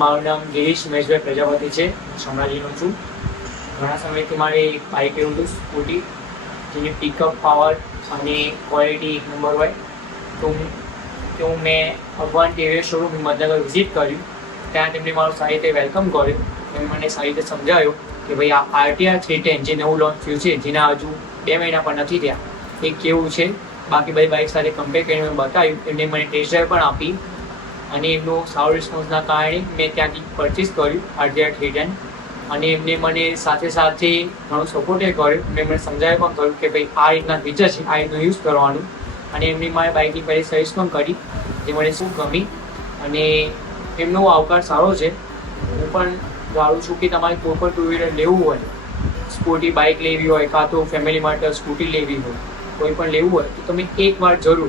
મારું નામ ગિરીશ મહેશભાઈ પ્રજાપતિ છે. શામળાજીનો છું. ઘણા સમયથી મારે એક બાઇક લેવું હતું, સ્કૂટી, જેની પિકઅપ પાવર અને ક્વોલિટી એક નંબર હોય. તો મેં ભગવાન ટીવીએસ શોરૂમ હિંમતનગર વિઝિટ કર્યું. ત્યાં તેમણે મારું સારી રીતે વેલકમ કર્યું. એમણે મને સારી રીતે સમજાવ્યું કે ભાઈ આ RTR 310 જે નવું લોન્ચ થયું છે, જેના હજુ 2 મહિના પણ નથી થયા, એ કેવું છે, બાકી બધી બાઇક સાથે કમ્પેર કરીને મેં બતાવ્યું. એમને મને ટેસ્ટ ડ્રાઈવ પણ આપી અને એમનું સારું રિસ્પોન્સના કારણે મેં ત્યાંથી પરચેસ કર્યું RTR 310. અને એમને મને સાથે ઘણું સપોર્ટ કર્યું. એમને મને સમજાવ્યું પણ કર્યું કે ભાઈ આ રીતના ફીચર છે, આ રીતનું યુઝ કરવાનું. અને એમની મારી બાઇકની પહેલી સર્વિસ પણ કરી, જે મને શું ગમી. અને એમનો આવકાર સારો છે. હું પણ ધારું છું કે તમારે કોઈ પણ ટુ વ્હીલર લેવું હોય, સ્કૂટી બાઇક લેવી હોય, કાં તો ફેમિલી માટે સ્કૂટી લેવી હોય, કોઈ પણ લેવું હોય તો તમે એકવાર જરૂર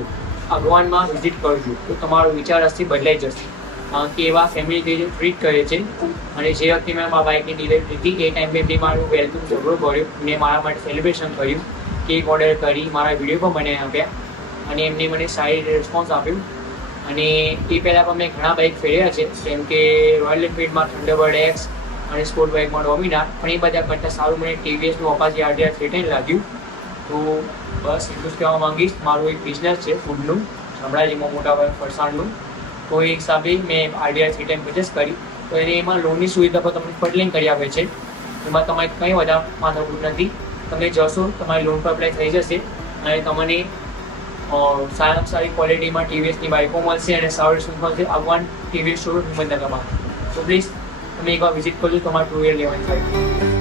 અગવાનમાં વિઝિટ કરજો, તો તમારો વિચાર આજથી બદલાઈ જશે. કારણ કે એવા ફેમિલી જે ટ્રીટ કરે છે. અને જે વખતે મેં મારા બાઇકની ડિલિવરી લીધી, એ ટાઈમે એમની મારું વેલકમ ઝઘડો કર્યો, મેં મારા માટે સેલિબ્રેશન કર્યું, કેક ઓર્ડર કરી, મારા વિડીયો પણ બનાવી આપ્યા. અને એમને મને સારી રીતે રિસ્પોન્સ આપ્યું. અને એ પહેલાં પણ મેં ઘણા બાઇક ફેર્યા છે, જેમ કે રોયલ એનફિલ્ડમાં થંડરબર્ડ એક્સ અને સ્પોર્ટ બાઇકમાં ડોમિનાર. પણ એ બધા કરતાં સારું મને TVSનું અપાચે RTR 310 લાગ્યું. તો બસ એટલું જ કહેવા માંગીશ. મારું એક બિઝનેસ છે ફૂડનું, શામળાજીમાં મોટાભાગે ફરસાણનું. તો એ હિસાબે મેં RTR 310 પરચેસ કરી. તો એમાં લોનની સુવિધા પણ તમને ફટલિંગ કરી આપે છે. એમાં તમારે કંઈ વધારે માથાકૂટ નથી. તમે જશો, તમારી લોન પર એપ્લાય થઈ જશે અને તમને સારામાં સારી ક્વોલિટીમાં TVSની બાઇકો મળશે અને સારું રિસ્પોન્સ મળશે ભગવાન TVS શોરૂમ હિંમતનગરમાં. તો પ્લીઝ તમે એકવાર વિઝિટ કરજો તમારે ટુ વ્હીલર લેવાની થાય.